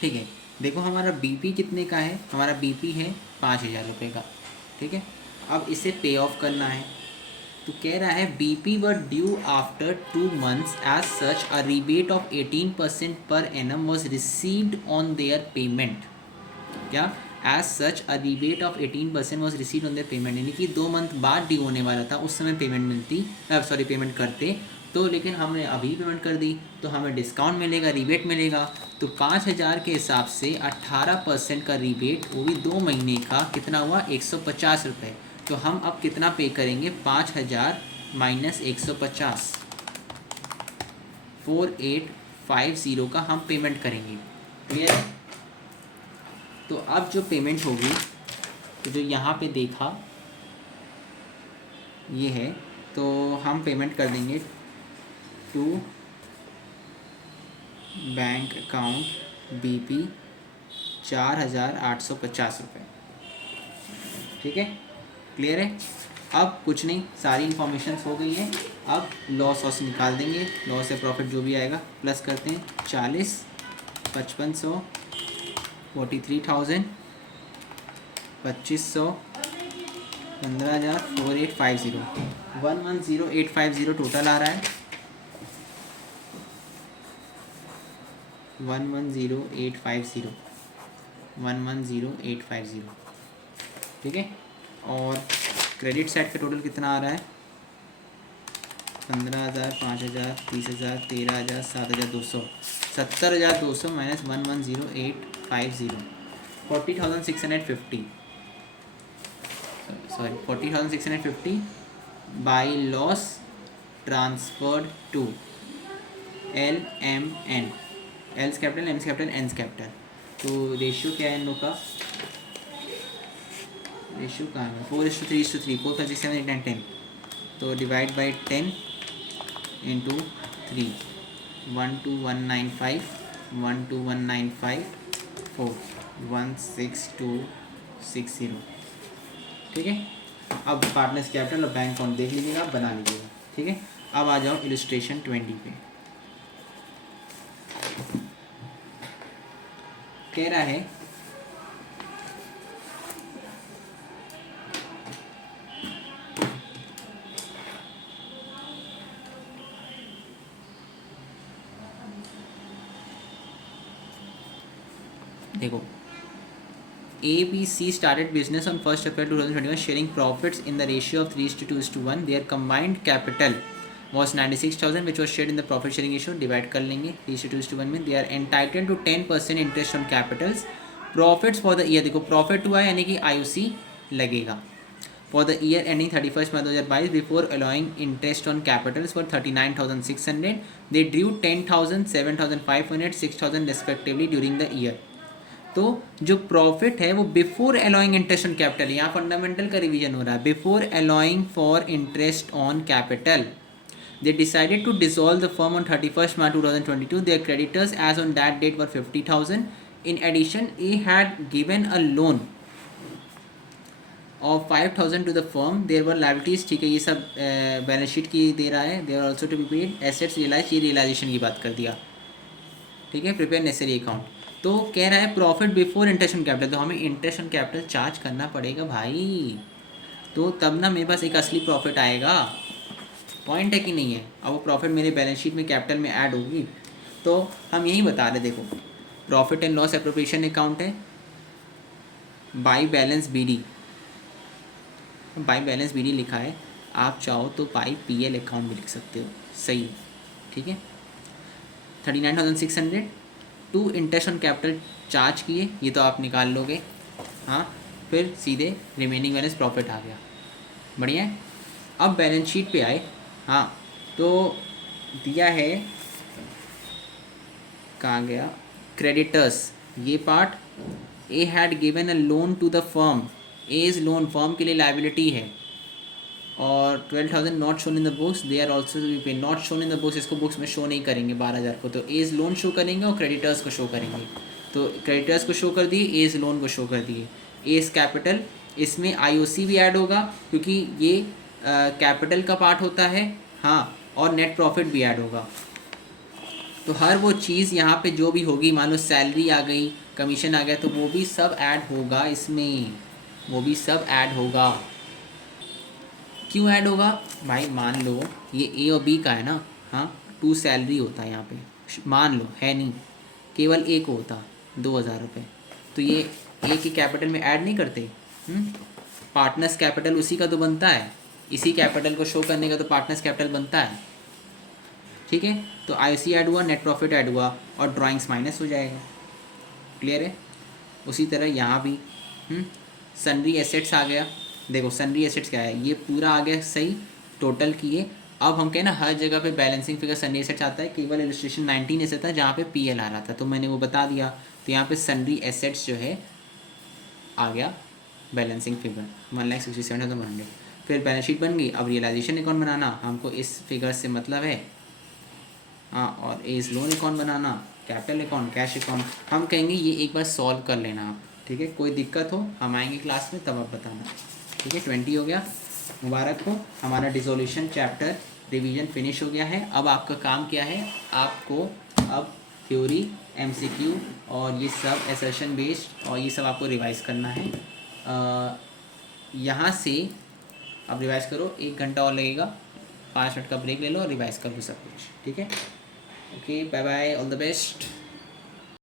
ठीक है, देखो हमारा बीपी कितने का है, हमारा बीपी है 5,000 रुपये का। ठीक है, अब इसे पे ऑफ करना है, तो कह रहा है BP were due after 2 months as such a rebate of 18% per annum was received on their payment. क्या, as such a rebate of 18% was received on their payment, यानी कि 2 month बाद ड्यू होने वाला था, उस समय पेमेंट मिलती, सॉरी पेमेंट करते तो, लेकिन हमने अभी पेमेंट कर दी तो हमें डिस्काउंट मिलेगा, रिबेट मिलेगा। तो 5,000 के हिसाब से 18% का रिबेट, वो भी 2 महीने का, कितना हुआ 150 रुपये। तो हम अब कितना पे करेंगे, 5,000 माइनस 150, 4850 का हम पेमेंट करेंगे। क्लियर है? तो अब जो पेमेंट होगी, तो जो यहाँ पे देखा ये है, तो हम पेमेंट कर देंगे टू बैंक अकाउंट बीपी 4,850 रुपये। ठीक है, क्लियर है? अब कुछ नहीं, सारी इन्फॉर्मेशन हो गई है। अब लॉस वॉस निकाल देंगे, लॉस या प्रॉफिट जो भी आएगा, प्लस करते हैं 40, 5500, 43,000, 2500, 15,000, 4850, 110850 टोटल आ रहा है। 110850, 110850। ठीक है, और क्रेडिट साइड का टोटल कितना आ रहा है, 15,000, 5,000, 30,000, 13,000, 7,200, 70,200 minus 110850, 40,650, sorry 40,650 by loss transferred to LMN, L's capital, M's capital, N's capital. तो रेशियो क्या है इन लोग का, रेशियो कहाँ है, 4:3:3, 4, 5, 6, 7, 8, 9, 10, तो डिवाइड बाई 10 इंटू 3, 12195, 12195, 4, 16260। ठीक है, अब पार्टनर्स कैपिटल और बैंक अकाउंट देख लीजिएगा, बना लीजिएगा। ठीक है, अब आ जाओ इलस्ट्रेशन 20 पे। कह रहा है देखो, ABC started business on 1st April 2021, sharing profits in the ratio of 3:2:1. Their combined capital was 96,000, which was shared in the profit sharing ratio. Divide कर लेंगे 3:2:1 में। They are entitled to 10% interest on capitals. Profits for the year, देखो profit हुआ है यानी कि IOC लगेगा। For the year ending 31st March 2022, before allowing interest on capitals for 39,600, they drew 10,000, 7,500, 6,000 respectively during the year. तो जो profit है वो before allowing interest on capital, यहाँ फंडामेंटल का रिवीजन हो रहा है, before allowing for interest on capital. They decided to dissolve the firm on 31st March 2022. Their creditors as on that date were 50,000. In addition, A had given a loan of 5,000 to the firm. There were liabilities, ठीक है, ये सब balance sheet की दे रहा है। They are also to be paid. Assets realized, ये realisation की बात कर दिया। ठीक है, प्रिपेयर नेसेसरी अकाउंट। तो कह रहा है profit before interest on capital, तो हमें इंटरेस्ट ऑन कैपिटल चार्ज करना पड़ेगा भाई, तो तब ना मेरे पास एक असली प्रॉफिट आएगा। पॉइंट है कि नहीं है? अब वो प्रॉफिट मेरे बैलेंस शीट में कैपिटल में ऐड होगी, तो हम यही बता रहे, देखो profit and loss appropriation account है, by balance BD, by balance BD लिखा है, आप चाहो तो बाई PL अकाउंट भी लिख सकते हो, सही है। ठीक है, 39,600 to interest on capital charge किए, ये तो आप निकाल लोगे। हाँ, फिर सीधे रिमेनिंग बैलेंस प्रॉफिट आ गया, बढ़िया है। अब बैलेंस शीट पे आए, हाँ तो दिया है, कहाँ गया, क्रेडिटर्स, ये part, A had given a loan to the firm, as loan firm के लिए लाइबिलिटी है, और 12,000 not shown in the books, they are also pay not shown in the books, इसको बुक्स में शो नहीं करेंगे 12,000 को, तो एज लोन शो करेंगे और क्रेडिटर्स को शो करेंगे। तो क्रेडिटर्स को शो कर दिए, एज लोन को शो कर दिए। एज कैपिटल, इसमें IOC भी ऐड होगा क्योंकि ये कैपिटल का पार्ट होता है, हाँ, और नेट प्रॉफिट भी ऐड होगा। तो हर वो चीज़ यहाँ पे जो भी होगी, मान लो सैलरी आ गई, कमीशन आ गया, तो वो भी सब ऐड होगा इसमें, वो भी सब ऐड होगा। क्यों ऐड होगा भाई? मान लो ये ए और बी का है ना, हाँ, 2 सैलरी होता है यहाँ पे, मान लो है नहीं, केवल ए को होता 2,000 रुपये, तो ये ए के कैपिटल में ऐड नहीं करते? पार्टनर्स कैपिटल उसी का तो बनता है, इसी कैपिटल को शो करने का तो पार्टनर्स कैपिटल बनता है। ठीक है, तो आईसी ऐड हुआ, नेट प्रॉफिट ऐड हुआ और ड्राइंग्स माइनस हो जाएगा। क्लियर है? उसी तरह यहाँ भी सनरी एसेट्स आ गया। देखो सनरी एसेट्स क्या है, ये पूरा आ गया सही, टोटल किए। अब हम कहें ना हर जगह पे बैलेंसिंग फिगर सनरी एसेट्स आता है, केवल इलस्ट्रेशन 19 ऐसे था जहाँ पे पीएल आ रहा था, तो मैंने वो बता दिया। तो यहाँ पे सनरी एसेट्स जो है आ गया बैलेंसिंग फिगर 1,67,100। फिर बैलेंस शीट बन गई। अब रियलाइजेशन अकाउंट बनाना, हमको इस फिगर से मतलब है, हाँ, और एज लोन अकाउंट बनाना, कैपिटल अकाउंट, कैश अकाउंट। हम कहेंगे ये एक बार सॉल्व कर लेना आप, ठीक है? कोई दिक्कत हो हम आएंगे क्लास में तब आप बताना, ठीक है? 20 हो गया, मुबारक हो, हमारा डिसोल्यूशन चैप्टर रिवीजन फिनिश हो गया है। अब आपका काम क्या है, आपको अब थ्योरी, एमसीक्यू और ये सब असर्शन बेस्ड और ये सब आपको रिवाइज़ करना है। यहाँ से अब रिवाइज़ करो, 1 घंटा और लगेगा, 5 मिनट का ब्रेक ले लो और रिवाइज़ कर लो सब कुछ, ठीक है? Okay, bye bye, all the best.